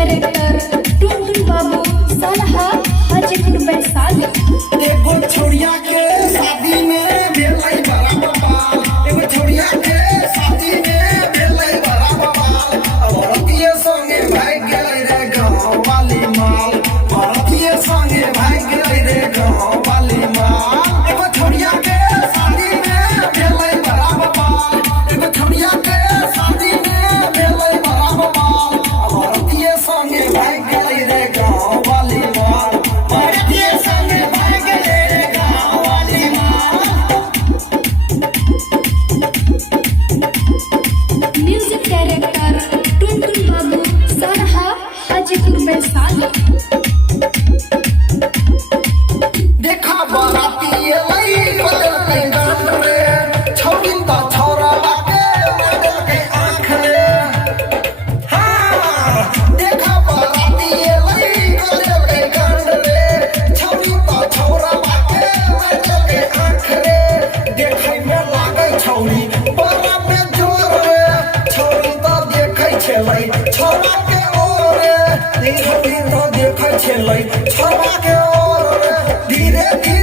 Director टुनटुन बाबू सलहा हाजीपुर वैशाली। एगो छोड़िया के शादी में भेलै बड़ा बवाल, एगो छोड़िया के शादी में भेलै बड़ा बवाल। औरतिये संगे भाग गेलै रे गाँव वाली माल, औरतिये संगे भाग गेलै रे गाँव वाली माल। एगो छोड़िया के शादी में भेलै बड़ा बवाल, एगो छोड़िया के शादी में भेलै बड़ा बवाल। औरतिये संगे भाग गेलै रे गाँव वाली माल, औरतिये संगे भाग गेलै रे गाँव वाली माल। म्यूजिक डायरेक्टर टुनटुन बाबू सलहा हाजीपुर वैशाली। देखा बाराती एलै बदल के गान रे, छौड़िन बा छौरावा के बदल के आँख रे। हाँ, देखा बाराती एलै बदल के गान रे, छौड़िन बा छौरावा के बदल के आँख रे। देखै में लागै छौड़ी बड़ा बेजोर रे, छौड़ी तो देखै छलै छौड़ा के ओर रे, देखै तो देखै छलै छौड़ा के ओर रे। धीरे धीरे